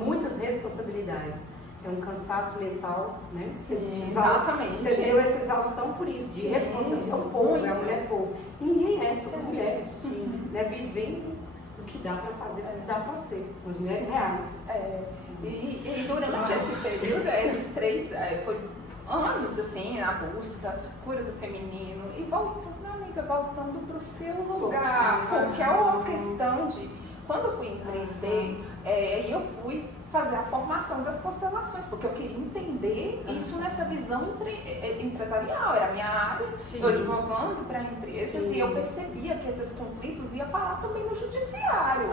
muitas responsabilidades. É um cansaço mental, né? Sim, exatamente. Você deu essa exaustão por isso, de responsabilidade. É o povo, é a mulher povo. Ninguém é, somos mulheres. Né? Vivendo o que dá para fazer, o que dá para ser. As mulheres reais. E durante esse período, esses 3, foi anos assim, na busca, cura do feminino, e voltando para o seu lugar. Porque é uma questão de, quando eu fui empreender, eu fui fazer a formação das constelações, porque eu queria entender isso nessa visão empresarial, era a minha área, eu advogando para empresas, e eu percebia que esses conflitos iam parar também no judiciário.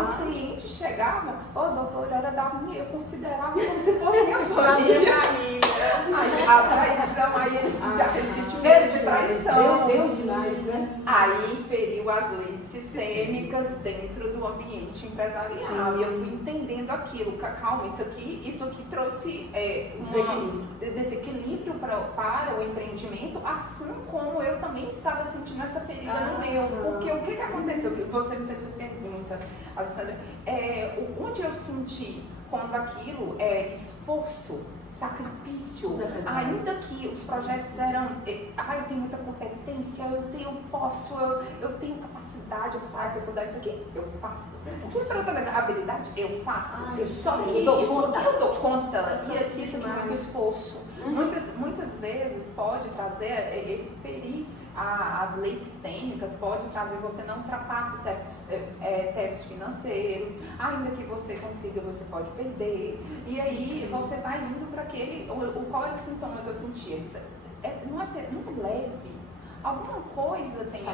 Os clientes chegavam, doutora, era da minha, eu considerava como se fosse minha família. Aí a traição, aí eles sentiram de traição. Deu demais, né? Aí feriu as leis sistêmicas dentro do ambiente empresarial. E eu fui entendendo aquilo. Calma, isso aqui trouxe desequilíbrio para o empreendimento, assim como eu também estava sentindo essa ferida no meu. Porque o que aconteceu? Você me fez a pergunta, Alessandra. Onde eu senti quando aquilo é esforço, sacrifício, ainda que os projetos eram, eu tenho muita competência, eu tenho capacidade, eu sou dessa aqui, eu faço. Sempre eu tenho habilidade, eu faço. Só que eu dou conta, e isso aqui é muito esforço. Muitas vezes pode trazer esse ferir as leis sistêmicas, pode trazer você não ultrapasse certos tetos financeiros, ainda que você consiga, você pode perder. E aí você vai indo para qual é o sintoma que eu senti? Não é leve. Alguma coisa tem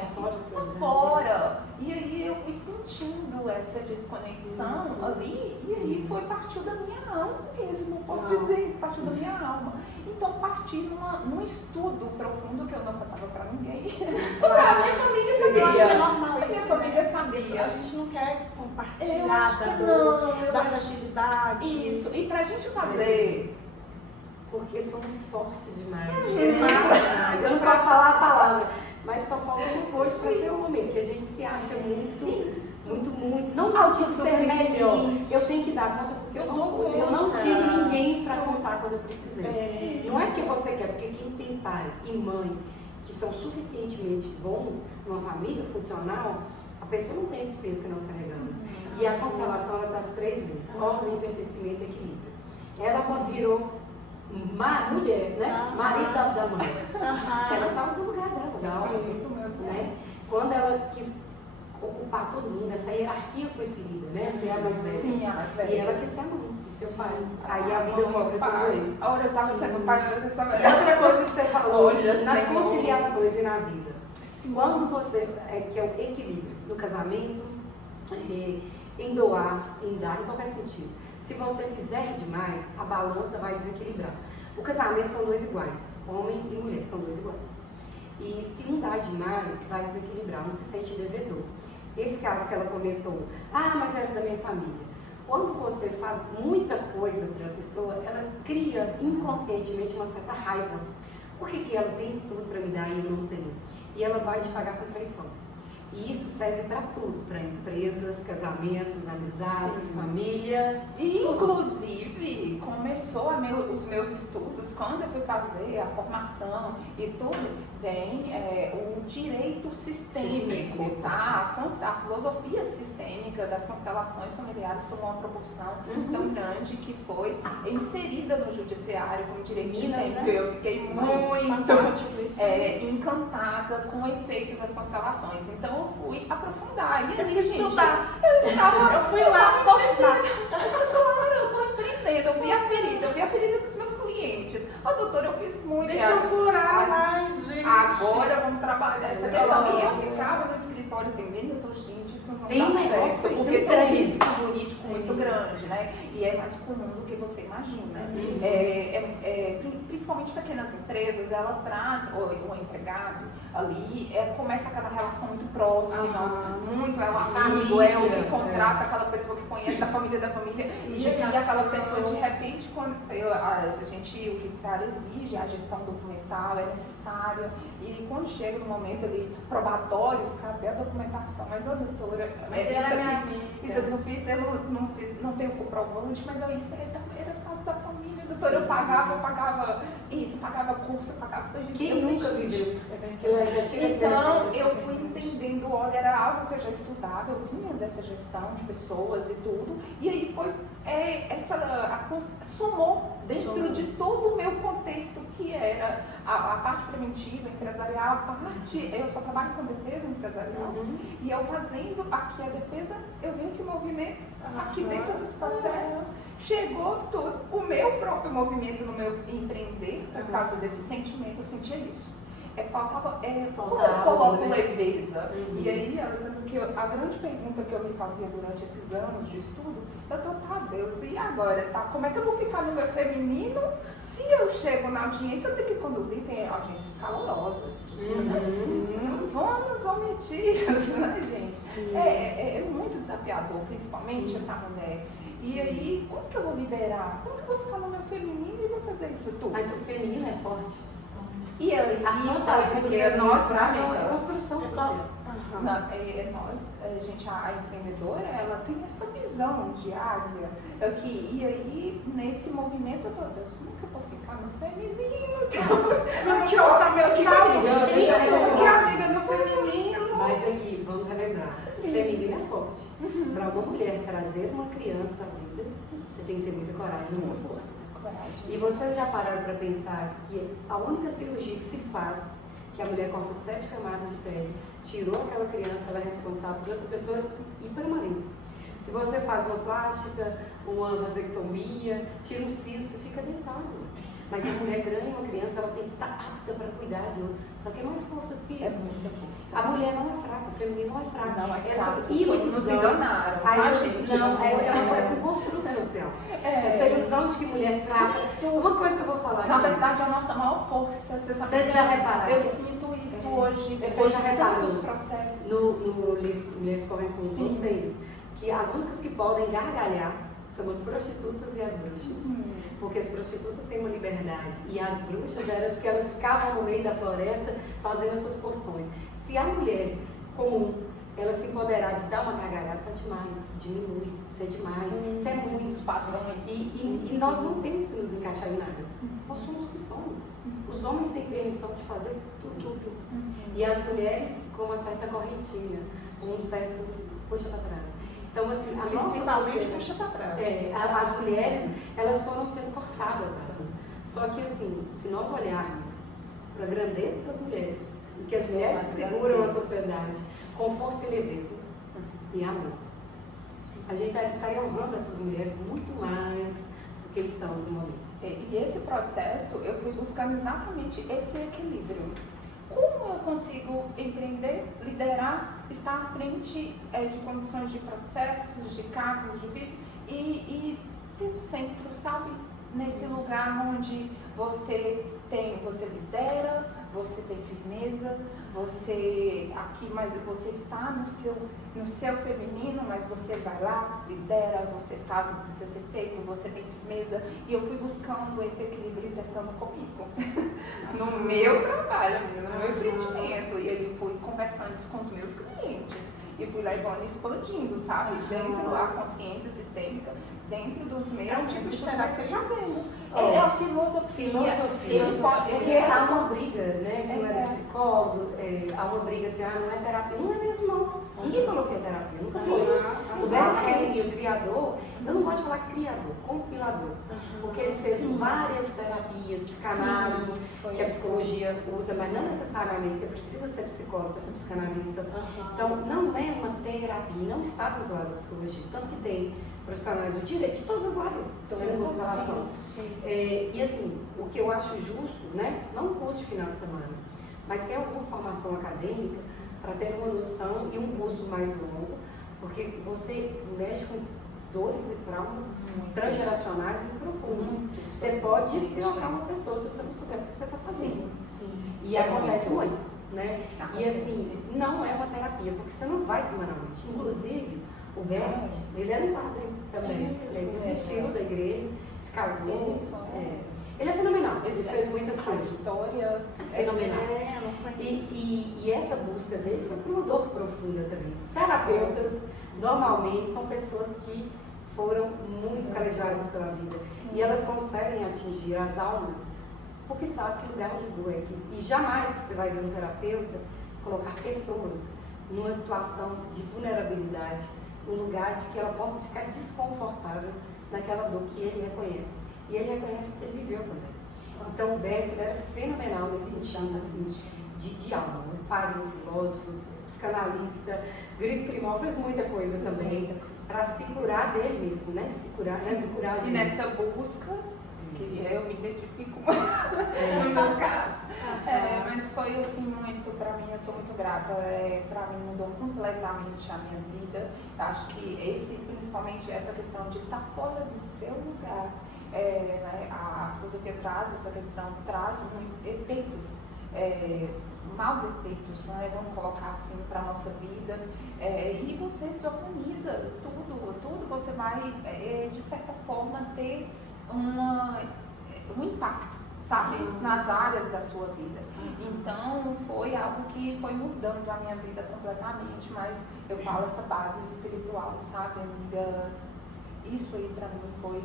fora. E aí eu fui sentindo essa desconexão ali, e aí partiu da minha alma mesmo, posso dizer isso, partiu da minha alma. Então parti num estudo profundo que eu não contava pra ninguém. Só a minha família sabia. Eu acho que é normal a minha família sabia. A gente não quer compartilhar da fragilidade. Isso, e pra gente fazer... Porque somos fortes demais. Eu não posso falar a palavra, mas só falta uma coisa para ser um momento, que a gente se acha muito, não de ser melhor. Eu tenho que dar conta porque eu não tive ninguém para contar quando eu precisei. Não é que você quer, porque quem tem pai e mãe que são suficientemente bons numa família funcional, a pessoa não tem esse peso que nós carregamos. E a constelação, ela traz 3 vezes: ordem, pertencimento e equilíbrio. Ela quando virou mulher, né? Marido da mãe. Ela saiu do lugar dela, né? Quando ela quis ocupar todo mundo, essa hierarquia foi ferida, né? Você é a mais velha. Sim, a mais velha. E ela quis ser a mãe de seu pai. Aí a vida cobra tudo isso. A hora eu estava sendo pai, eu estava... E outra coisa que você falou, nas conciliações e na vida. Quando você, que é o equilíbrio no casamento, em doar, em dar, em qualquer sentido. Se você fizer demais, a balança vai desequilibrar. O casamento são 2 iguais, homem e mulher são 2 iguais. E se um dá demais, vai desequilibrar, não se sente devedor. Esse caso que ela comentou, mas era da minha família. Quando você faz muita coisa para a pessoa, ela cria inconscientemente uma certa raiva. Por que ela tem isso tudo para me dar e eu não tenho? E ela vai te pagar com traição. E isso serve para tudo, para empresas, casamentos, amizades, família. E, inclusive, começou os meus estudos, quando eu fui fazer a formação e tudo, vem o direito sistêmico, tá? A filosofia sistêmica das constelações familiares tomou uma proporção tão grande que foi inserida no judiciário como direito sistêmico. Né? Eu fiquei muito encantada com o efeito das constelações. Então, eu fui aprofundar. E aí, estudar. Eu fui lá formar. Claro, eu estou empreendendo. Eu vi a ferida dos meus clientes. Doutora, eu fiz muito. Deixa eu curar mais, gente. Agora vamos trabalhar essa questão. E eu ficava no escritório atendendo, eu tô, gente, isso não dá certo. Porque tem um risco jurídico muito grande, né? E é mais comum do que você imagina. Principalmente pequenas empresas, ela traz o empregado ali, começa aquela relação muito próxima, muito é o amigo, é o que contrata aquela pessoa que conhece da família, e aquela pessoa, de repente, quando o judiciário exige a gestão documental, é necessária, e quando chega no momento ali probatório, cadê a documentação? Mas, doutora, isso aqui, eu não não tenho comprovante, mas isso era parte da família, doutora. Eu pagava isso, pagava curso, eu pagava... Quem nunca viveu? Então, eu fui entendendo, olha, era algo que eu já estudava, eu vinha dessa gestão de pessoas e tudo, e aí foi, somou dentro de todo o meu contexto, que era a parte preventiva, empresarial, eu só trabalho com defesa empresarial, e eu fazendo aqui a defesa, eu vi esse movimento aqui dentro dos processos. Chegou todo o meu próprio movimento no meu empreender, por causa desse sentimento, eu sentia isso. Faltava como eu coloco leveza. E aí, a grande pergunta que eu me fazia durante esses anos de estudo, Deus, e agora, tá? Como é que eu vou ficar no meu feminino se eu chego na audiência, eu tenho que conduzir, tem audiências calorosas, não vamos omitir isso, né, gente? É muito desafiador, principalmente para a mulher. E aí, como que eu vou liderar? Como que eu vou ficar no meu feminino e vou fazer isso tudo? Mas o feminino é forte. E aí, porque nós, é construção social. A empreendedora, ela tem essa visão diária aqui, e aí, nesse movimento, Deus, como é que eu vou ficar no feminino? Aqui, ó, só meu que é amiga no feminino. Mas aqui, vamos relembrar, o feminino é forte. Para uma mulher trazer uma criança à vida, você tem que ter muita coragem e muita força. E vocês já pararam para pensar que a única cirurgia que se faz, que a mulher corta 7 camadas de pele, tirou aquela criança, ela é responsável por outra pessoa e permanente. Se você faz uma plástica, uma vasectomia, tira um siso, você fica deitado. Mas a mulher ganha uma criança, ela tem que estar apta para cuidar de outra. Ela tem mais força do que isso. É muita força. A mulher não é fraca, o feminino não é fraco. Não é fraco. Essa ilusão. Nos enganaram, tá, gente? Não, é um construto social. Essa ilusão de que mulher é fraca. Uma coisa que eu vou falar. Na verdade, é a nossa maior força. Você já reparou? Eu sinto isso hoje, depois de tantos processos. No livro Mulheres Correm com vocês, que as únicas que podem gargalhar são as prostitutas e as bruxas. Porque as prostitutas têm uma liberdade e as bruxas eram porque elas ficavam no meio da floresta fazendo as suas poções. Se a mulher comum ela se empoderar de dar uma gargalhada, tá demais, diminui, isso é demais, isso é muitos padrões. E nós não temos que nos encaixar em nada. Nós somos o que somos. Os homens têm permissão de fazer tudo. E as mulheres com uma certa correntinha, um certo puxa para trás. Então, assim, a principalmente puxa para trás. As mulheres, elas foram sendo cortadas asas. Só que, assim, se nós olharmos para a grandeza das mulheres, e que as mulheres que seguram a sociedade com força e leveza e amor, a gente estaria honrando essas mulheres muito mais do que estamos no momento. E esse processo, eu fui buscando exatamente esse equilíbrio. Como eu consigo empreender, liderar, estar à frente de condições de processos, de casos difíceis e ter um centro, sabe? Nesse lugar onde você lidera, você tem firmeza, você está no seu feminino, mas você vai lá, lidera, você faz o que precisa ser feito, você tem firmeza. E eu fui buscando esse equilíbrio e testando comigo. No meu trabalho, no meu empreendimento. E aí fui conversando isso com os meus clientes. E fui levando e expandindo, sabe? Dentro da consciência sistêmica, dentro dos meios. É um tipo de terapia que você fazendo. É a filosofia. Porque há uma briga, né? Que não é psicólogo, há uma briga assim, não é terapia. Não é mesmo, não. Ninguém falou que é terapia, nunca foi. O Bert Hellinger, o criador, eu não gosto de falar criador, compilador. Porque ele fez várias terapias, psicanálise, que a psicologia usa, mas não necessariamente você precisa ser psicólogo para ser psicanalista. Então, não é uma terapia, não está vinculado à psicologia. Tanto que tem profissionais do direito de todas as áreas estão nessa relação. E assim, o que eu acho justo, né, não um curso de final de semana, mas ter alguma formação acadêmica para ter uma noção e um curso mais longo, porque você mexe com dores e traumas transgeracionais muito profundos. Você pode despirocar uma pessoa se você não souber o que você está fazendo. E acontece muito, né? E assim, não é uma terapia, porque você não vai semanalmente. Inclusive, o Bert, ele era um padre também. Ele desistiu da igreja, se casou. Ele é fenomenal, ele fez muitas coisas. A história é fenomenal. E essa busca dele foi por uma dor profunda também. Terapeutas, normalmente, são pessoas que foram muito calejadas pela vida. E elas conseguem atingir as almas porque sabem que lugar de dor é aqui. E jamais você vai ver um terapeuta colocar pessoas numa situação de vulnerabilidade, num lugar de que ela possa ficar desconfortável naquela dor que ele reconhece. E ele reconhece porque ele viveu também. Então o Bert ele era fenomenal nesse sentido assim, de alma. Um padre, um filósofo, psicanalista, grego primal, fez muita coisa também para se curar dele mesmo, né? Se curar, né? Me curar de E nessa busca, que eu me identifico no meu caso. Mas foi assim muito, para mim, eu sou muito grata. Para mim mudou completamente a minha vida. Eu acho que principalmente essa questão de estar fora do seu lugar. Né, a filosofia traz essa questão, traz muito efeitos, maus efeitos, né, vamos colocar assim, para a nossa vida, e você desorganiza tudo você vai, de certa forma, ter um impacto, sabe, nas áreas da sua vida. Então, foi algo que foi mudando a minha vida completamente, mas eu falo essa base espiritual, sabe, amiga, isso aí para mim foi...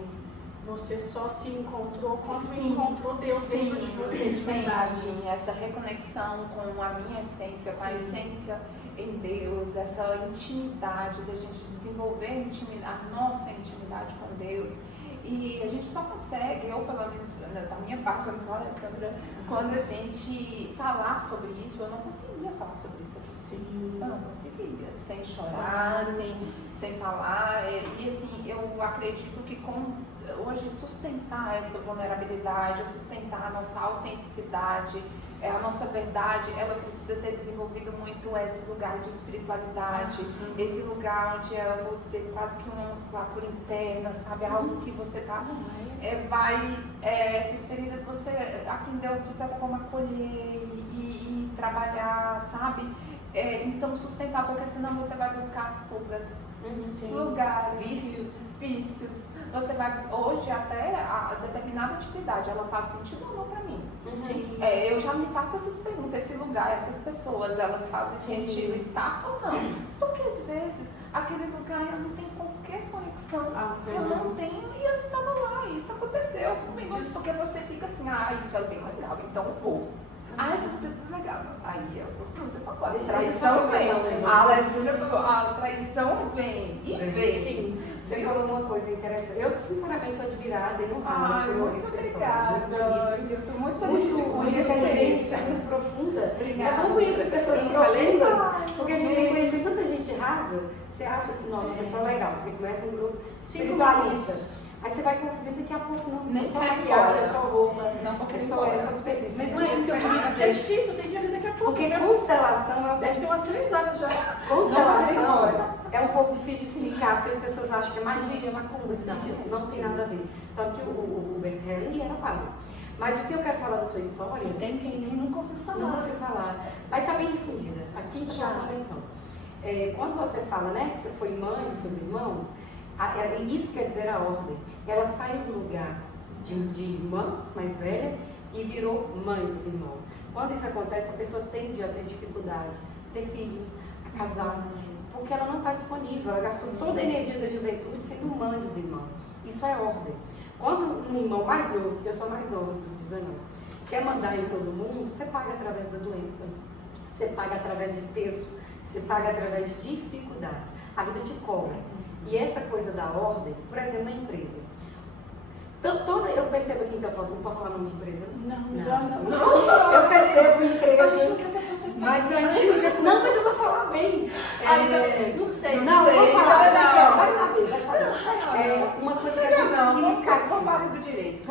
Você só se encontrou quando Sim. encontrou Deus dentro de você, de verdade. Essa reconexão com a minha essência, com a essência em Deus, essa intimidade, da gente desenvolver a nossa intimidade com Deus. E a gente só consegue, eu pelo menos da minha parte, Alessandra, quando a gente falar sobre isso, eu não conseguia falar sobre isso aqui. Sim. Eu não conseguia, sem chorar, sem falar. E assim, eu acredito que hoje sustentar essa vulnerabilidade, sustentar a nossa autenticidade, a nossa verdade, ela precisa ter desenvolvido muito esse lugar de espiritualidade, esse lugar onde eu vou dizer quase que uma musculatura interna, sabe? Algo que você tá, essas feridas você aprendeu de certa forma a colher e trabalhar, sabe? Então sustentar, porque senão você vai buscar fugas, lugares, vícios. Você vai, hoje até a determinada atividade, ela faz sentido ou não para mim? Sim. Eu já me faço essas perguntas, esse lugar, essas pessoas, elas fazem sentido estar ou não? Porque às vezes aquele lugar eu não tenho qualquer conexão, eu não tenho, e eu estava lá, e isso aconteceu comigo, porque você fica assim, isso é bem legal, então eu vou. Essas pessoas legais. Aí você falou, a traição vem. A Alessandra falou, a traição vem. E vem. Sim. Você falou uma coisa interessante. Eu, sinceramente, estou admirada e honrada por ouvir essa obrigada. Eu estou muito feliz de te muito conhecer. inteligente, muito profunda. Obrigada. É bom conhecer pessoas profundas, porque a gente tem conhecido tanta gente rasa. Você acha assim, nossa, pessoa legal. Você começa um grupo espiritualista. Aí você vai convivendo, daqui a pouco não é só maquiagem, é só roupa, é só essa superfície. Mas não é isso que eu queria dizer. É difícil, tem que ir ali daqui a pouco. Porque constelação Deve ter umas 3 horas já. Constelação é um pouco difícil de explicar, porque as pessoas acham que é magia, macumba, não tem nada a ver. Tanto que o Bert Helling era padre. Mas o que eu quero falar da sua história... Tem quem nem nunca ouviu falar. Nunca ouviu falar. Mas está bem difundida. Aqui em Chá também não. Quando você fala, né, que você foi mãe dos seus irmãos, isso quer dizer a ordem. Ela saiu do lugar de irmã mais velha e virou mãe dos irmãos. Quando isso acontece, a pessoa tende a ter dificuldade, ter filhos, a casar, porque ela não está disponível. Ela gastou toda a energia da juventude sendo mãe dos irmãos. Isso é ordem. Quando um irmão mais novo, eu sou mais nova dos 19, quer mandar em todo mundo, você paga através da doença, você paga através de peso, você paga através de dificuldades. A vida te cobra. E essa coisa da ordem, por exemplo, na empresa. Eu percebo aqui, então, não pode falar nome de empresa? Não. Eu percebo empresas mais antigas. Não, mas eu vou falar bem. Não sei. Não, eu vou falar. Vai saber. Uma coisa que é muito significativa. Vale do direito.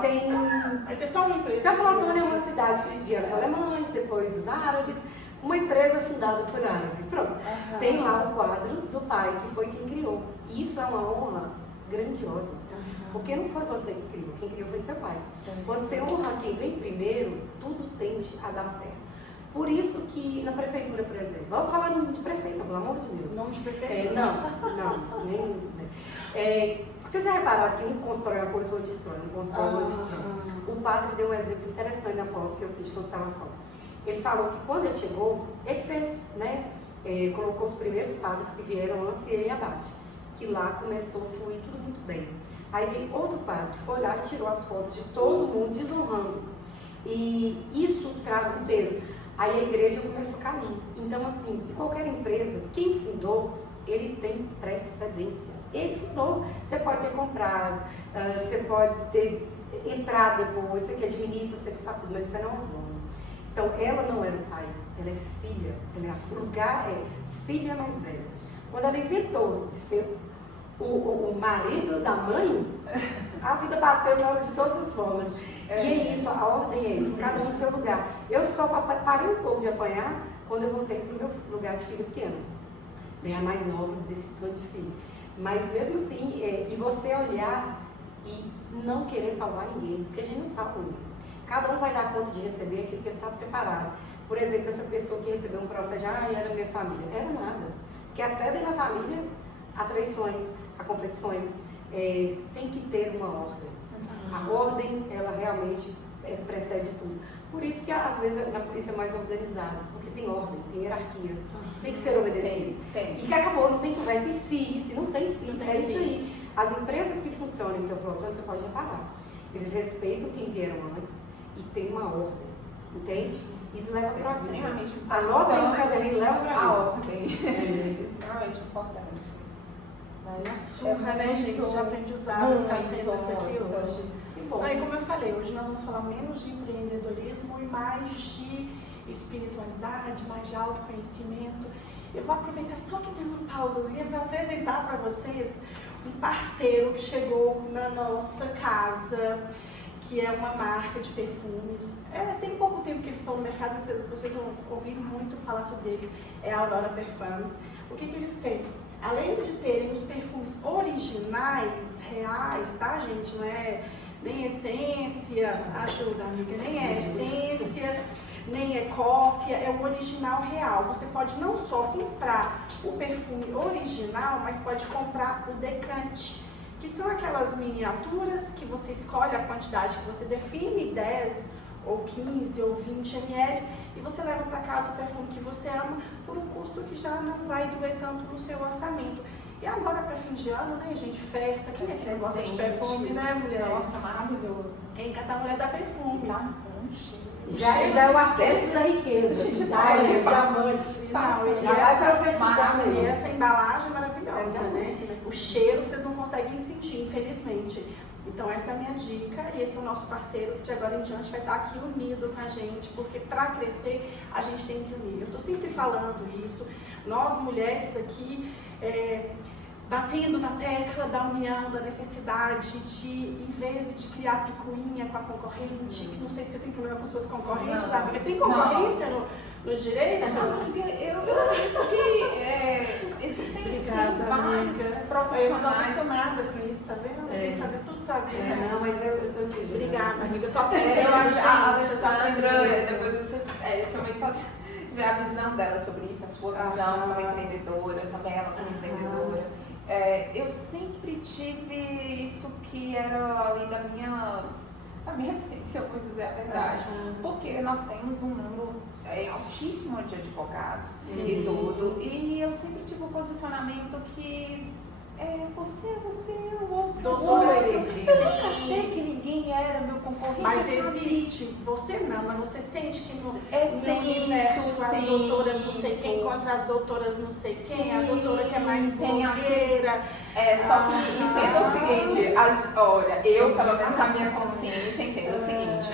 Tem ter só uma empresa. Teoflotone é uma cidade que vieram os alemães, depois os árabes. Uma empresa fundada por árabe. Pronto. Tem lá o quadro do pai, que foi quem criou. E isso é uma honra grandiosa. Porque não foi você que criou, quem criou foi seu pai. Quando você honra quem vem primeiro, tudo tende a dar certo. Por isso que na prefeitura, por exemplo, vamos falar nome de prefeito, pelo amor de Deus. Nome de prefeito? Vocês já repararam que um constrói uma coisa, o outro destrói, um constrói, o outro destrói. O padre deu um exemplo interessante na pós que eu fiz de constelação. Ele falou que quando ele chegou, ele fez, né? Colocou os primeiros padres que vieram antes e ele abaixo. que lá começou a fluir tudo muito bem. Aí veio outro padre que foi lá e tirou as fotos de todo mundo desonrando. E isso traz um peso. Aí a igreja começou a cair. Então, assim, qualquer empresa, quem fundou, ele tem precedência. Ele fundou. Você pode ter comprado, você pode ter entrado depois, você que administra, você que sabe tudo, mas você não é o dono. Então, ela não era o pai, ela é filha. O lugar é filha mais velha. Quando ela inventou de ser o marido da mãe, a vida bateu nela de todas as formas. E é isso, a ordem é isso, cada um no seu lugar. Eu só parei um pouco de apanhar quando eu voltei para o meu lugar de filho pequeno. Bem, a mais nova desse tanto de filho. Mas mesmo assim, e você olhar e não querer salvar ninguém, porque a gente não salva ninguém. Cada um vai dar conta de receber aquilo que ele está preparado. Por exemplo, essa pessoa que recebeu um processo de, era minha família. Era nada. Porque até dentro da família há traições, há competições. Tem que ter uma ordem. A ordem, ela realmente precede tudo. Por isso que às vezes na polícia é mais organizada, porque tem ordem, tem hierarquia, tem que ser obedecido. Tem. E que acabou, não tem conversa, e se não tem se, Não tem é se. isso aí. As empresas que funcionam em teu voltando, você pode reparar. Eles respeitam quem vieram antes e tem uma ordem, entende? Isso leva para a vida. Extremamente importante. Anota aí no caderninho e leva para A a ordem. Extremamente importante. Uma surra, né, gente, de aprendizado está sendo isso aqui hoje. Que bom. Aí, como eu falei, hoje nós vamos falar menos de empreendedorismo e mais de espiritualidade, mais de autoconhecimento. Eu vou aproveitar só que tem uma pausazinha para apresentar para vocês um parceiro que chegou na nossa casa, que é uma marca de perfumes. Tem pouco tempo que eles estão no mercado, vocês vão ouvir muito falar sobre eles. É a Aurora Perfumes. O que eles têm? Além de terem os perfumes originais, reais, tá, gente? Não é nem essência, ajuda, amiga, nem é essência, nem é cópia, é o original real. Você pode não só comprar o perfume original, mas pode comprar o decante, que são aquelas miniaturas que você escolhe a quantidade que você define, 10 ou 15 ou 20 ml, e você leva para casa o perfume que você ama por um custo que já não vai doer tanto no seu orçamento. E agora para fim de ano, né, gente, festa, quem é que não gosta de perfume, né, mulher? Nossa, maravilhoso. Quem cata a mulher dá perfume. Dá um cheiro. Já é o arquétipo da riqueza. Gente, Diamond, tá. diamante. Não, Já vai profetizar e mesmo. essa embalagem maravilhosa, É diamante, né? né? O cheiro vocês não conseguem sentir, infelizmente. Então essa é a minha dica e esse é o nosso parceiro que de agora em diante vai estar aqui unido com a gente, porque para crescer a gente tem que unir. Eu estou sempre falando isso, nós mulheres aqui batendo na tecla da união, da necessidade de, em vez de criar picuinha com a concorrente, não sei se você tem problema com suas concorrentes, amiga, tem concorrência no direito? Amiga, eu penso que existem Obrigada, sim, vários amiga. Eu estou profissionais. acostumada com isso, tá vendo? Eu tenho que fazer tudo sozinha. Não, mas eu tô te ajudando. Obrigada, amiga. Eu tô aprendendo, Eu acho gente. a eu tô Alessandra, aprendendo. depois você também faço ver a visão dela sobre isso, a sua visão como empreendedora, também ela como empreendedora. Eu sempre tive isso que era ali da minha essência, eu vou dizer a verdade. Porque nós temos um número altíssimo de advogados e tudo, e eu sempre tive um posicionamento que você, o outro. Doutora energia. Eu nunca achei que ninguém era meu concorrente. Mas sabe? existe, você não, mas você sente que no Sinto, universo as doutoras não sei sinto. quem contra as doutoras não sei quem, a Sim, doutora que é mais tem a- blogueira. Só que entenda o seguinte, olha, eu, pelo menos a minha consciência, entendo o seguinte,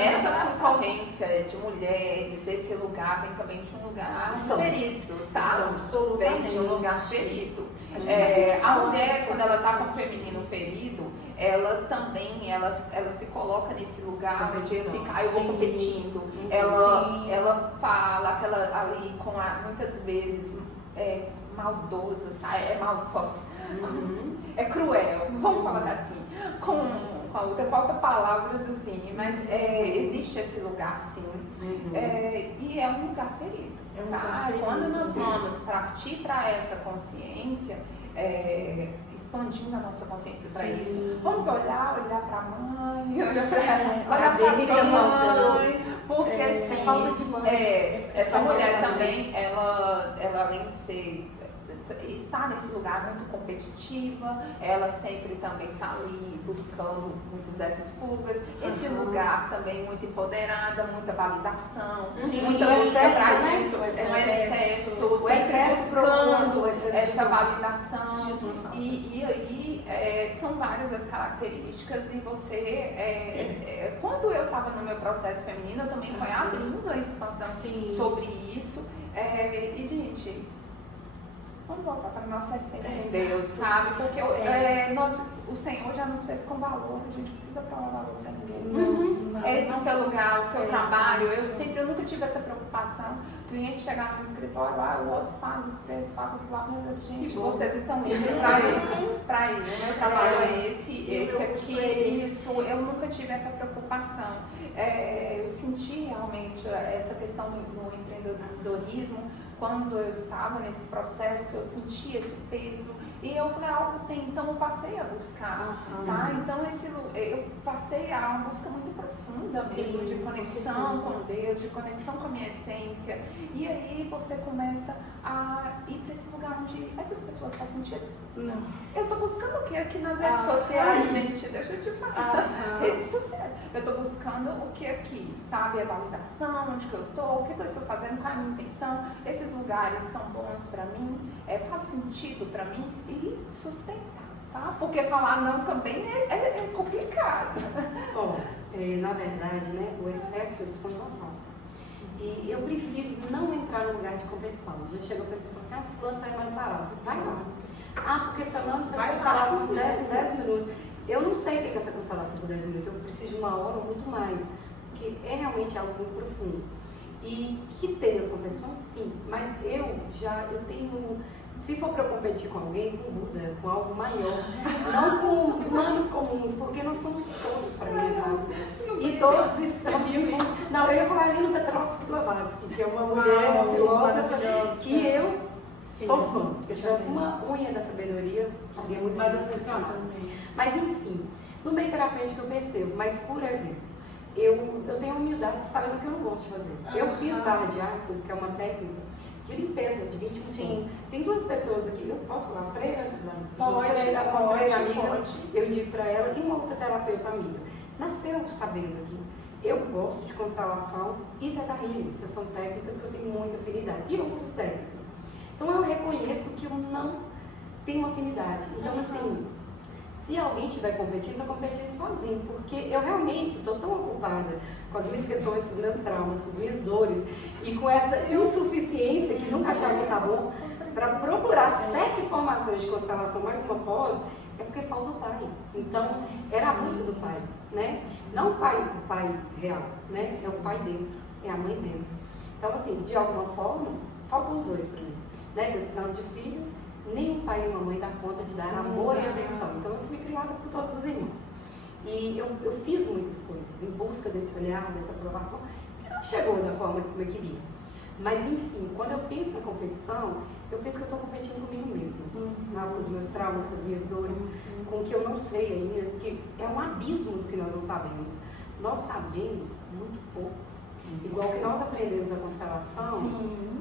essa concorrência de mulheres, esse lugar vem também de um lugar ferido, tá? Vem de um lugar ferido. A mulher, quando ela está com o feminino ferido, ela também, ela se coloca nesse lugar de ficar, eu vou competindo. Ela fala aquela ali com muitas vezes maldosa, sabe? Maldosa. É cruel, vamos colocar assim. Com a outra, falta palavras assim, mas existe esse lugar sim. E é um lugar ferido. É um Tá? lugar ferido. Quando nós vamos partir para essa consciência, expandindo a nossa consciência para isso, vamos olhar para a mãe, olhar para a mãe, porque assim, falta de mãe. essa mulher também, ela além de ser está nesse lugar muito competitiva, ela sempre também está ali buscando muitas dessas fugas, esse lugar também muito empoderada, muita validação, muita busca para isso, o excesso buscando essa validação, e aí são várias as características, e você, quando eu estava no meu processo feminino, eu também foi abrindo a expansão sobre isso, e gente, vamos voltar para a nossa essência em Deus, sabe? Porque o Senhor já nos fez com valor, a gente precisa provar valor para ninguém. É esse o seu lugar, o seu trabalho. Eu nunca tive essa preocupação. O cliente chegar no escritório, o outro faz os preços, faz aquilo lá, mas gente, vocês estão livres para ir. O meu trabalho é esse aqui, isso. Eu nunca tive essa preocupação. Eu senti realmente essa questão no empreendedorismo. Quando eu estava nesse processo, eu senti esse peso e eu falei, algo tem, então eu passei a buscar, tá? Então eu passei a uma busca muito profunda mesmo, de conexão com Deus, de conexão com a minha essência, e aí você começa a ir para esse lugar onde essas pessoas fazem sentido. Não. Eu tô buscando o que aqui nas redes sociais, gente? Deixa eu te falar. Redes sociais. Eu tô buscando o que aqui, sabe? A validação, onde que eu tô, o que eu estou fazendo, qual é a minha intenção. Esses lugares são bons pra mim, faz sentido pra mim e sustentar, tá? Porque falar não também é complicado. Bom, na verdade, né, o excesso expõe uma falta. E eu prefiro não entrar no lugar de competição. Já chega a pessoa e fala assim, fulano vai mais barato. Vai lá. Porque fulano fez constelação por 10 minutos. Eu não sei o que é essa constelação por 10 minutos. Eu preciso de uma hora ou muito mais. Porque é realmente algo muito profundo. E que tem as competições, sim. Mas eu tenho... Se for para eu competir com alguém, com Buda, com algo maior, não com humanos comuns, porque nós somos todos fragmentados. E todos estamos... Não, eu ia falar ali no Petrovsky Blavatsky, que é uma mulher, uma filósofa, que eu sou fã. Se eu tivesse uma unha da sabedoria, seria muito mais ascensionada. Mas enfim, no meio terapêutico eu percebo, mas por exemplo, eu tenho humildade de saber o que eu não gosto de fazer. Eu fiz barra de axis, que é uma técnica de limpeza de 20 segundos. Tem duas pessoas aqui, eu posso falar, freira, uma freira amiga, eu indico para ela, e uma outra terapeuta amiga. Nasceu sabendo aqui. Eu gosto de constelação e Theta Healing, que são técnicas que eu tenho muita afinidade, e outras técnicas. Então eu reconheço que eu não tenho afinidade. Então assim, se alguém estiver competindo, eu estou competindo sozinho, porque eu realmente estou tão ocupada com as minhas questões, com os meus traumas, com as minhas dores e com essa insuficiência que nunca achava que está bom, para procurar 7 formações de constelação mais uma pós, é porque falta o pai. Então, era a busca do pai, né? Não o pai real, né? É o pai dentro, é a mãe dentro. Então, assim, de alguma forma, faltam os dois para mim, né? Com esse tanto de filho, nem o pai nem a mãe dá conta de dar amor e atenção. Então eu fui criada por todos os irmãos. E eu fiz muitas coisas em busca desse olhar, dessa aprovação, que não chegou da forma como eu queria. Mas enfim, quando eu penso na competição, eu penso que eu estou competindo comigo mesma. Com os meus traumas, com as minhas dores, com o que eu não sei ainda, porque é um abismo do que nós não sabemos. Nós sabemos muito pouco. Igual que nós aprendemos a constelação,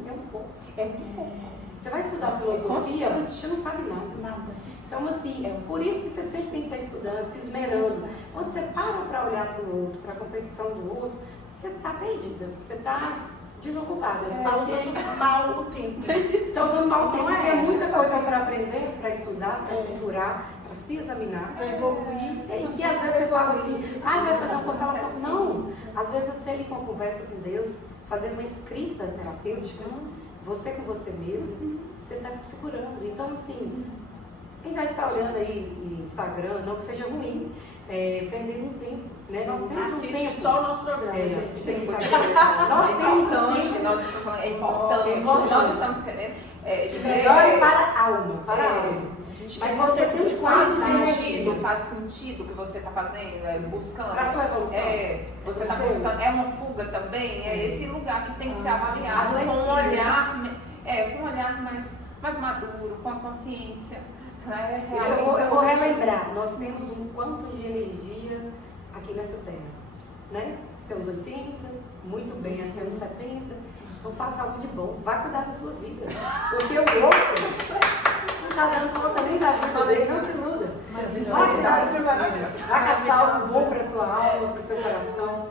é um pouco. É muito pouco. Você vai estudar filosofia, você não sabe nada. Então, assim, por isso que você sempre tem que estar estudando, se esmerando. Quando você para olhar para o outro, para a competição do outro, você está perdida, você está desocupada. Está usando mal o tempo. Está usando mal o tempo, porque é muita coisa para aprender, para estudar, para se curar, para se examinar. Para evoluir. E que às vezes você fala assim, vai fazer uma constelação. Não, às vezes você ir com uma conversa com Deus, fazer uma escrita terapêutica, você com você mesmo, você está se curando. Então, assim, quem vai estar olhando aí no Instagram, não que seja ruim, perdendo um tempo. Né? Nós temos um tempo. Só o nosso programa. Nós temos um tempo. Que nós estamos falando, é importante. Nós estamos querendo dizer. Melhor para a alma, para a alma. Mas você tem de faz sentido o que você está fazendo, buscando. Para a sua evolução. Você está buscando, é uma fuga também, é esse lugar que tem que ser avaliado com um olhar mais maduro, com a consciência. Né? Eu vou relembrar, nós temos um quanto de energia aqui nessa terra. Né? Até os 80, muito bem até os 70. Então faça algo de bom, vai cuidar da sua vida. Porque o outro não está dando conta nem da vida dele, não se iluda. Vai cuidar da sua vida. Vai caçar algo bom para a sua alma, para o seu coração.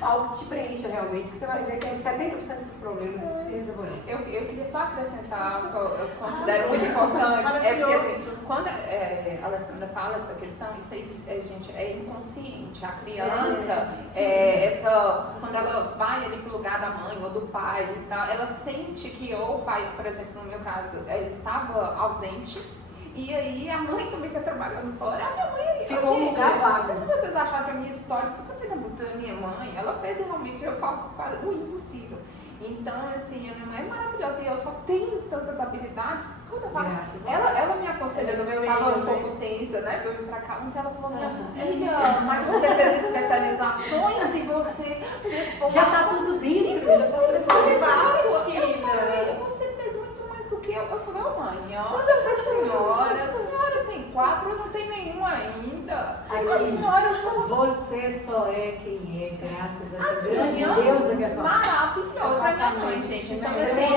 Algo que te preencha realmente, que você vai ver que 70% desses problemas se resolverão. Eu queria só acrescentar, eu considero muito importante, porque assim, quando a Alessandra fala essa questão, isso aí, gente, é inconsciente. A criança, quando ela vai ali pro lugar da mãe ou do pai e tal, ela sente que ou o pai, por exemplo, no meu caso, estava ausente, e aí a mãe também está trabalhando fora. A minha mãe ficou um lugar vago. Não sei se vocês acharam que a minha história, se eu contei muito da minha mãe, ela fez realmente, eu falo quase o impossível. Então, assim, a minha mãe é maravilhosa e eu só tenho tantas habilidades. Quando eu falo, ela me aconselhando, eu estava um pouco tensa, né, pra eu ir pra cá, porque ela falou, minha filha, mas você fez especializações e você fez formação. Já está tudo dentro, já está você fez muito mais do que eu. Eu falei, mãe, olha pra senhora, a senhora tem 4, eu não tenho nenhum ainda. A senhora você só é quem é, graças a essa grande deusa que é sua mãe. Maravilhosa, é minha mãe, gente. Então, Eu assim, tenho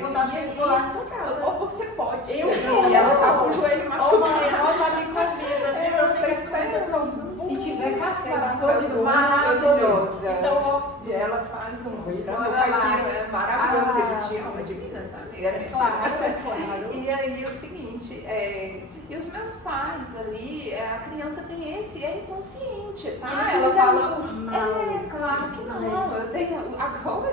vontade de pular na sua casa. Ou você pode. E ela tá com o joelho machucado. Ela já me convida, viu? Eu tô esperando. Se tiver café, biscoito maravilhosa. Então, e elas fazem um frango caipira maravilhoso que a gente ama, divina, sabe? Claro. E aí o seguinte, e os meus pais ali, a criança tem esse, é inconsciente, tá? Ela fala, claro que não, eu tenho, agora,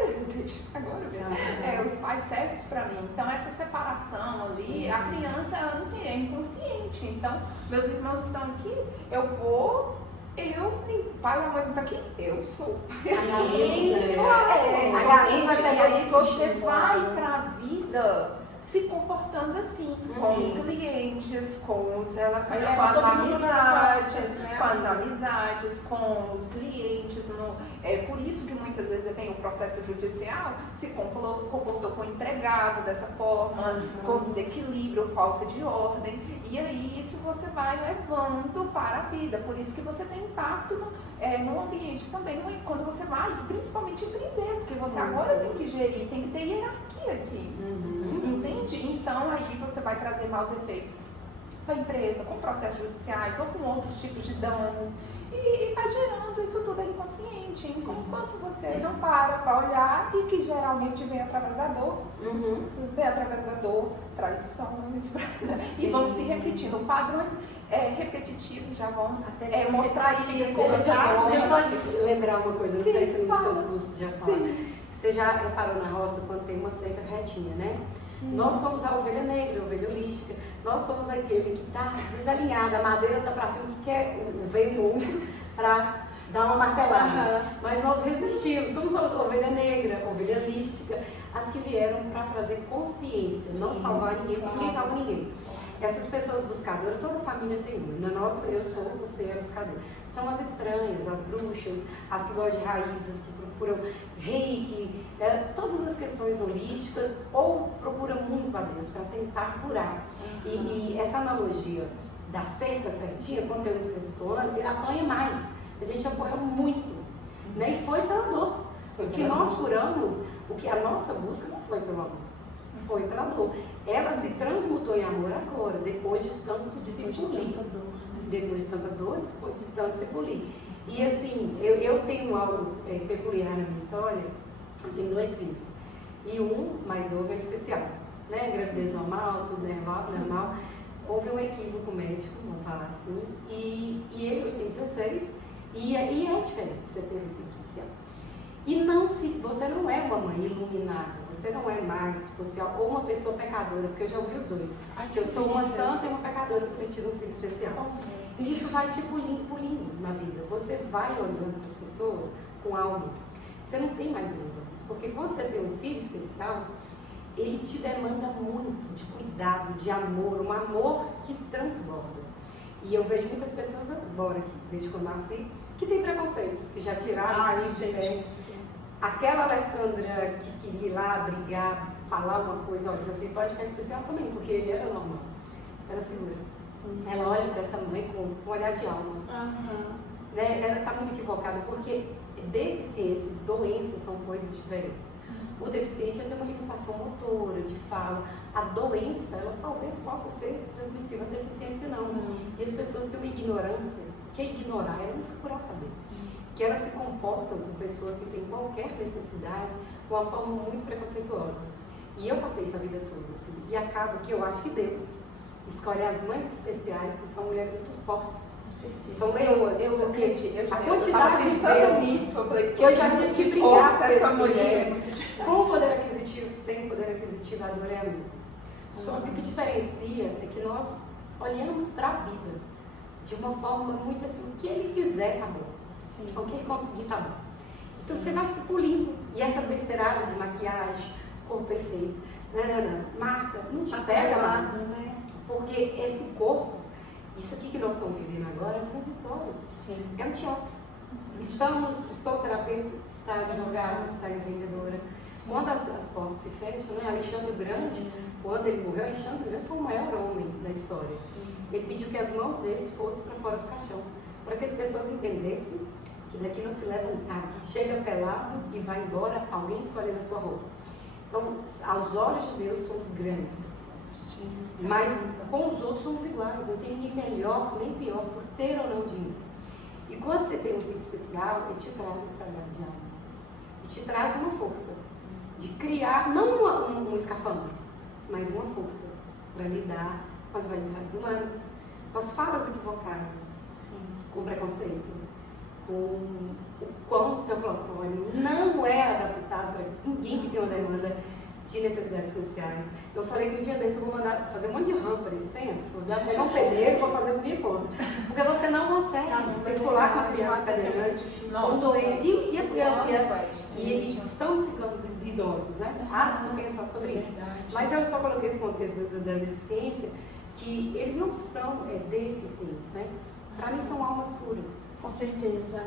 os pais certos pra mim. Então essa separação ali, a criança ela não tem, é inconsciente. Então, meus irmãos estão aqui, pai e mãe não tá aqui, eu sou. Sim, E aí você vai pra vida se comportando assim, com os clientes, com os relacionamentos, com as amizades, com os clientes. É por isso que muitas vezes vem o processo judicial, se comportou com o empregado dessa forma, com desequilíbrio, falta de ordem. E aí isso você vai levando para a vida. Por isso que você tem impacto no ambiente também, quando você vai, principalmente empreender, porque você agora tem que gerir, tem que ter hierarquia aqui. Entende? Então aí você vai trazer maus efeitos para a empresa, com processos judiciais ou com outros tipos de danos. E vai gerando isso tudo inconsciente, enquanto você não para olhar, e que geralmente vem através da dor, traições, e vão se repetindo. Padrões repetitivos já vão mostrar isso. Deixa eu só lembrar uma coisa, não sei se nos seus cursos já falam. Você já reparou na roça quando tem uma cerca retinha, né? Nós somos a ovelha negra, a ovelha holística. Nós somos aquele que está desalinhado, a madeira está para cima, que quer veio no ombro para dar uma martelada. Mas nós resistimos, somos a ovelha negra, a ovelha holística, as que vieram para trazer consciência, não salvar ninguém, porque ninguém salva ninguém. Essas pessoas buscadoras, toda família tem uma. Na nossa, eu sou, você é buscador. São as estranhas, as bruxas, as que gostam de raízes, que procuram reiki, todas as questões holísticas, ou procuram muito a Deus para tentar curar. E essa analogia da cerca certinha, quando tem muito destoando, ele apanha mais. A gente apoiou muito, né? E foi pela dor. O que nós curamos, o que a nossa busca não foi pelo amor, foi pela dor. Ela se transmutou em amor agora, depois de tanto se polir. Depois de tanta dor, depois de tanto se polir. E assim, eu tenho algo peculiar na minha história. Eu tenho 2 filhos. E um mais novo é especial. Né? Gravidez normal, tudo normal. Houve um equívoco médico, vamos falar assim. E ele hoje tem 16. E é diferente você ter um filho especial. E você não é uma mãe iluminada, você não é mais especial ou uma pessoa pecadora, porque eu já ouvi os dois. Que eu sou uma santa e uma pecadora por ter tido um filho especial. E isso vai te pulindo na vida. Você vai olhando para as pessoas com algo. Você não tem mais ilusões. Porque quando você tem um filho especial, ele te demanda muito de cuidado, de amor, um amor que transborda. E eu vejo muitas pessoas agora, desde que eu nasci, que tem preconceitos, que já tiraram isso. Aquela Alessandra que queria ir lá brigar, falar uma coisa, olha, seu filho pode ficar especial também, porque ele era normal, era seguro. Ela olha para essa mãe com um olhar de alma. né? Ela está muito equivocada, porque deficiência e doença são coisas diferentes. O deficiente tem uma limitação motora, de fala. A doença, ela talvez possa ser transmissível, a deficiência não. E as pessoas têm uma ignorância, que é ignorar, é não procurar saber. Que elas se comportam com pessoas que têm qualquer necessidade de uma forma muito preconceituosa. E eu passei isso a vida toda, assim. E acaba que eu acho que Deus escolhe as mães especiais, que são mulheres muito fortes. Com certeza. São leoas. Eu A quantidade de pensando vezes nisso, eu falei, que eu já tive que brigar força com essa esse mulher. mulher. Com o poder aquisitivo, sem poder aquisitivo, a dor é a mesma. Só que o que diferencia é que nós olhamos para a vida de uma forma muito assim, o que ele fizer tá bom. Sim. O que ele conseguir tá bom. Então você vai se polindo. E essa besteirada de maquiagem, corpo perfeito, marca, não te pega mais. Né? Porque esse corpo, isso aqui que nós estamos vivendo agora é transitório. Sim. É um teatro. Estou terapeuta, está advogada, está empreendedora. Quando as portas se fecham, né? Alexandre Grande, quando ele morreu, Alexandre Grande foi o maior homem da história. Ele pediu que as mãos deles fossem para fora do caixão, para que as pessoas entendessem que daqui não se leva nada. Chega pelado e vai embora alguém escolhendo a sua roupa. Então, aos olhos de Deus, somos grandes. Mas com os outros somos iguais. Não tem ninguém melhor nem pior por ter ou não dinheiro. E quando você tem um filho especial, ele te traz esse olhar de alma. E te traz uma força de criar, não um escafandro, mas uma força para lidar com as vaidades humanas, com as falas equivocadas, com o preconceito, com o quão teoflotônio não é adaptado para ninguém que tem uma demanda de necessidades especiais. Eu falei que um dia desse eu vou mandar fazer um monte de rampa nesse centro, vou dar para um pedreiro para fazer um bico, porque você não consegue circular com a criança cadeirante, são doentes, e estamos ficando idosos, né? Há de se pensar sobre isso. Mas eu só coloquei esse contexto da deficiência, que eles não são deficientes, né? Para mim são almas puras. Com certeza.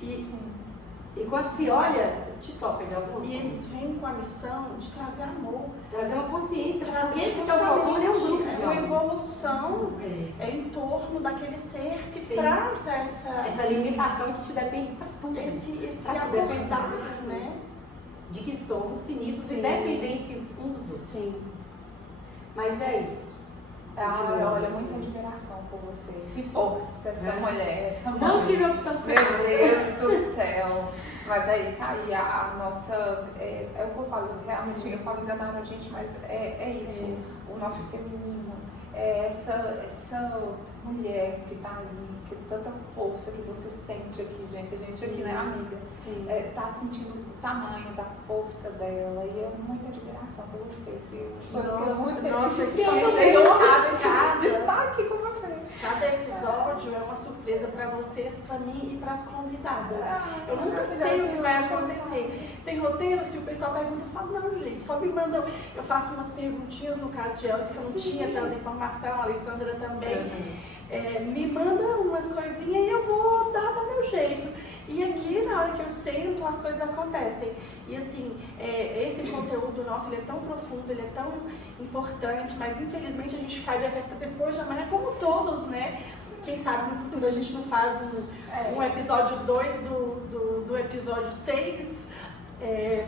E quando se olha, te toca de alguma forma. E eles vêm com a missão de trazer amor. Trazer uma consciência, porque esse Justamente, teoflotônio é um grupo de uma almas. evolução em torno daquele ser que Sim. traz essa limitação que te depende para tudo. esse Pra tudo depende acordar, de você. né? De que somos finitos Sim. e dependentes uns dos outros. Sim. Mas é isso. Olha, muita admiração por você. Que força essa mulher, essa mãe. Não tive a opção de ser Meu Deus do céu. Mas aí tá aí a nossa. É o que eu falo, realmente, eu falo ainda na gente, mas é isso. O nosso feminino. É essa mulher que tá aí, que tanta força que você sente aqui, gente. A gente aqui, né, amiga? Sim. Tá sentindo o tamanho da força dela e é muita admiração por você, viu? Nossa, que eu honrada de estar aqui com você. Cada episódio é uma surpresa para vocês, para mim e para as convidadas. Eu nunca sei o que vai acontecer. Tem roteiro, se o pessoal pergunta, eu falo, não, gente, só me mandam. Eu faço umas perguntinhas no caso de Elcio, que eu não tinha tanta informação, a Alessandra também. Me manda umas coisinhas e eu vou dar do meu jeito. E aqui, na hora que eu sento, as coisas acontecem. E assim, esse conteúdo nosso, ele é tão profundo, ele é tão importante, mas infelizmente a gente cai depois de amanhã, como todos, né? Quem sabe no futuro a gente não faz um episódio 2 do episódio 6,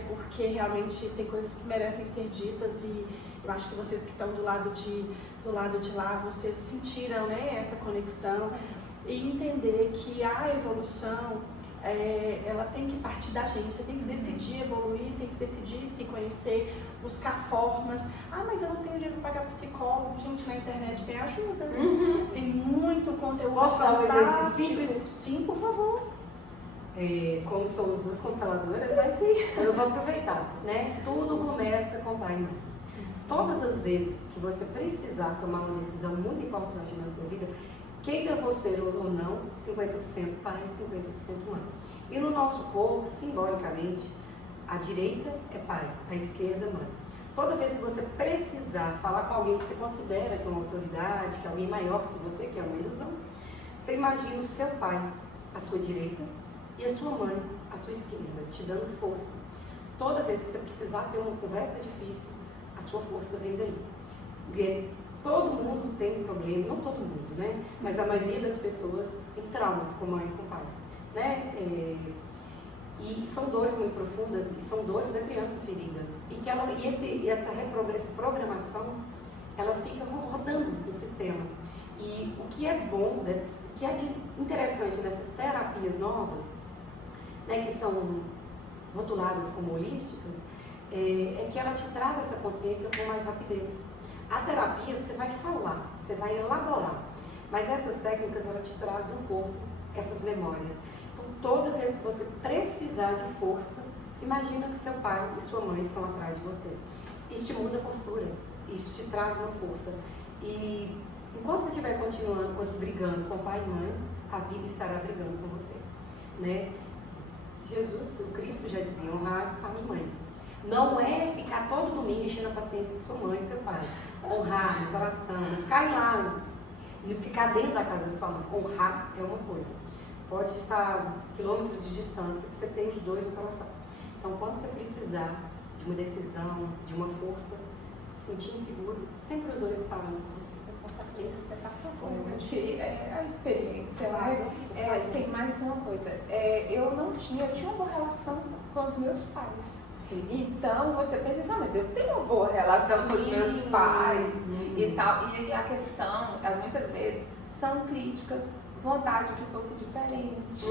porque realmente tem coisas que merecem ser ditas e eu acho que vocês que estão do lado de lá, vocês sentiram, né, essa conexão e entender que a evolução, ela tem que partir da gente, você tem que decidir evoluir, tem que decidir se conhecer, buscar formas. Mas eu não tenho dinheiro para pagar psicólogo. Gente, na internet tem ajuda, tem muito conteúdo. Posso dar um exercício simples? Sim, por favor. Como somos duas consteladoras, né? Eu vou aproveitar, né? Tudo começa com pai e mãe. Todas as vezes que você precisar tomar uma decisão muito importante na sua vida, queira você ou não, 50% pai, 50% mãe. E no nosso corpo, simbolicamente, a direita é pai, a esquerda é mãe. Toda vez que você precisar falar com alguém que você considera que é uma autoridade, que é alguém maior que você, que é uma ilusão, você imagina o seu pai à sua direita e a sua mãe à sua esquerda, te dando força. Toda vez que você precisar ter uma conversa difícil, a sua força vem daí. todo mundo tem problema, não todo mundo, né? Mas a maioria das pessoas tem traumas com mãe e com pai, né? E são dores muito profundas, e são dores da criança ferida. E essa reprogramação, ela fica rodando no sistema. E o que é bom, né, o que é interessante nessas terapias novas, né, que são rotuladas como holísticas, é que ela te traz essa consciência com mais rapidez. A terapia você vai falar, você vai elaborar, mas essas técnicas ela te traz no corpo essas memórias. Então, toda vez que você precisar de força, imagina que seu pai e sua mãe estão atrás de você. Isso te muda a postura, isso te traz uma força. E enquanto você estiver continuando brigando com pai e mãe, a vida estará brigando com você, né? Jesus, o Cristo já dizia, honrar pai e mãe. Não é ficar todo domingo enchendo a paciência de sua mãe e seu pai. Honrar no coração, não ficar lá, não ficar dentro da casa da sua mãe. Honrar é uma coisa. Pode estar quilômetros de distância, que você tem os dois no coração. Então, quando você precisar de uma decisão, de uma força, se sentir inseguro, sempre os dois estarão com você. Com certeza, você passa uma coisa que é a experiência, né? Tem mais uma coisa. Eu tinha uma boa relação com os meus pais. Sim. Então você pensa assim, mas eu tenho uma boa relação com os meus pais e tal. E a questão, muitas vezes, são críticas, vontade que fosse diferente.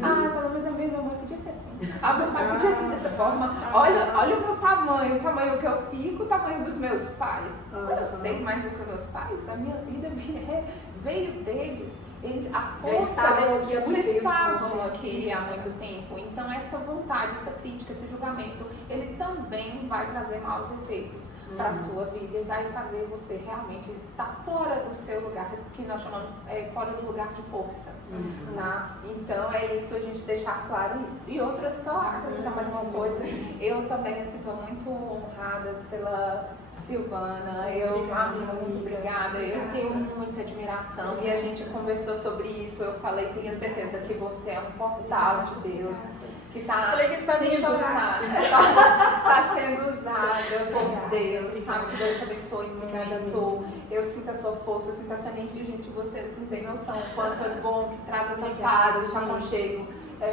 Fala, mas a minha mãe podia ser assim. A meu pai podia ser dessa forma. Olha o meu tamanho, o tamanho que eu fico, o tamanho dos meus pais. Eu sei mais do que meus pais, a minha vida veio deles. A força já estavam aqui há muito tempo. Então essa vontade, essa crítica, esse julgamento, ele também vai trazer maus efeitos para a sua vida e vai fazer você realmente estar fora do seu lugar, que nós chamamos fora do lugar de força. Tá? Então é isso, a gente deixar claro isso. E outra, só acrescentar mais uma coisa, eu também estou muito honrada pela Silvana, amiga, muito obrigada. Eu tenho muita admiração e a gente conversou sobre isso. Eu falei, tenho certeza que você é um portal de Deus que está sendo usada por Deus, sabe? Que Deus te abençoe muito. Eu sinto a sua força, eu sinto a sua energia, gente. Vocês não têm noção o quanto é bom, que traz essa paz, esse aconchego.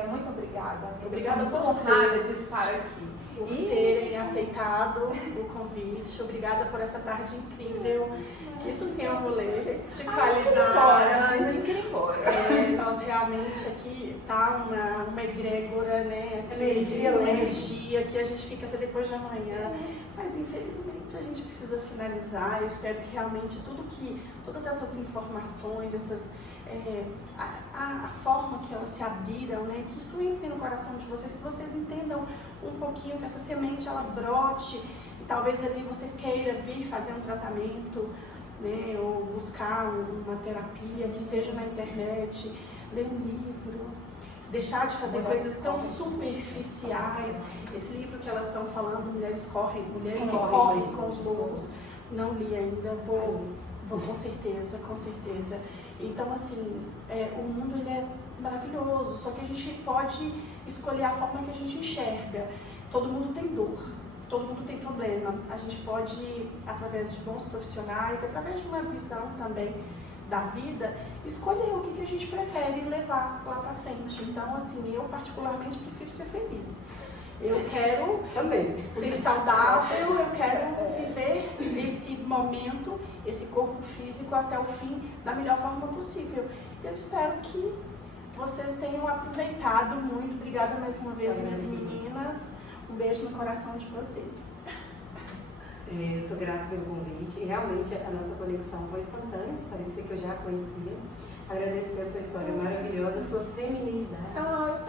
Muito obrigada. Obrigada a vocês de estar aqui. Por terem aceitado o convite. Obrigada por essa tarde incrível. Que isso sim é um rolê de qualidade. Nós realmente aqui tá uma egrégora, né? Energia que a gente fica até depois de amanhã. Mas infelizmente a gente precisa finalizar. Eu espero que realmente todas essas informações, a forma que elas se abriram, né, que isso entre no coração de vocês, que vocês entendam um pouquinho, que essa semente ela brote e talvez ali você queira vir fazer um tratamento, né, ou buscar uma terapia, que seja na internet, ler um livro, deixar de fazer coisas tão superficiais. Esse livro que elas estão falando, Mulheres que correm com os lobos, não li ainda, vou com certeza. Então, assim, o mundo ele é maravilhoso, só que a gente pode escolher a forma que a gente enxerga. Todo mundo tem dor, todo mundo tem problema. A gente pode, através de bons profissionais, através de uma visão também da vida, escolher o que a gente prefere levar lá pra frente. Então, assim, eu particularmente prefiro ser feliz. Eu quero ser saudável, eu quero viver esse momento, esse corpo físico até o fim da melhor forma possível. Eu espero que vocês tenham aproveitado muito. Obrigada mais uma vez, minhas meninas. Um beijo no coração de vocês. Eu sou grata pelo convite e realmente a nossa conexão foi instantânea, parecia que eu já a conhecia. Agradecer a sua história maravilhosa, a sua feminilidade.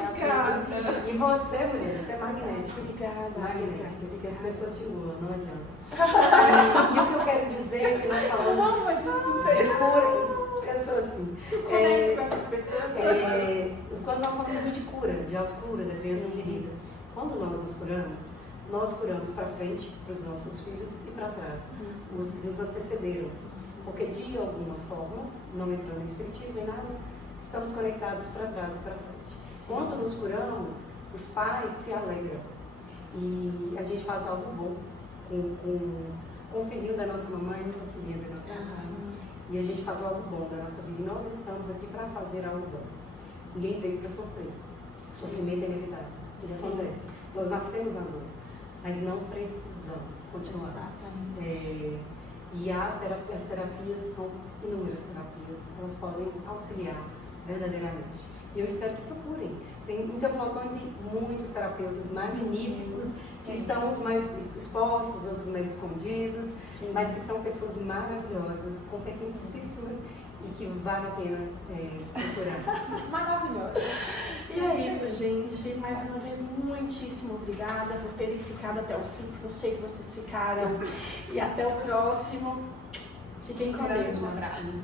Obrigada. E você, mulher, você é magnética. Obrigada. Magnética, porque as pessoas te engulam, não adianta. E o que eu quero dizer é que nós falamos de cura, pessoas assim. Com essas pessoas. Quando nós falamos de cura, de autocura da criança ferida, quando nós curamos para frente, para os nossos filhos e para trás, os que nos antecederam. Porque de alguma forma, não entrando no espiritismo nem nada, estamos conectados para trás e para frente. Quando nos curamos, os pais se alegram. E a gente faz algo bom com um filhinho da nossa mamãe, uma filhinha da nossa mãe. E a gente faz algo bom da nossa vida. E nós estamos aqui para fazer algo bom. Ninguém veio para sofrer. Sofrimento é inevitável. Isso acontece. Nós nascemos na dor, mas não precisamos continuar. E as terapias são inúmeras terapias. Elas podem auxiliar verdadeiramente. E eu espero que procurem. Em Teoflotone tem muitos terapeutas magníficos que estão uns mais expostos, outros mais escondidos, mas que são pessoas maravilhosas, competentíssimas e que vale a pena procurar. Maravilhosa. E é isso, gente. Mais uma vez, muitíssimo obrigada por terem ficado até o fim, porque eu sei que vocês ficaram. E até o próximo. Fiquem com Deus. Um abraço.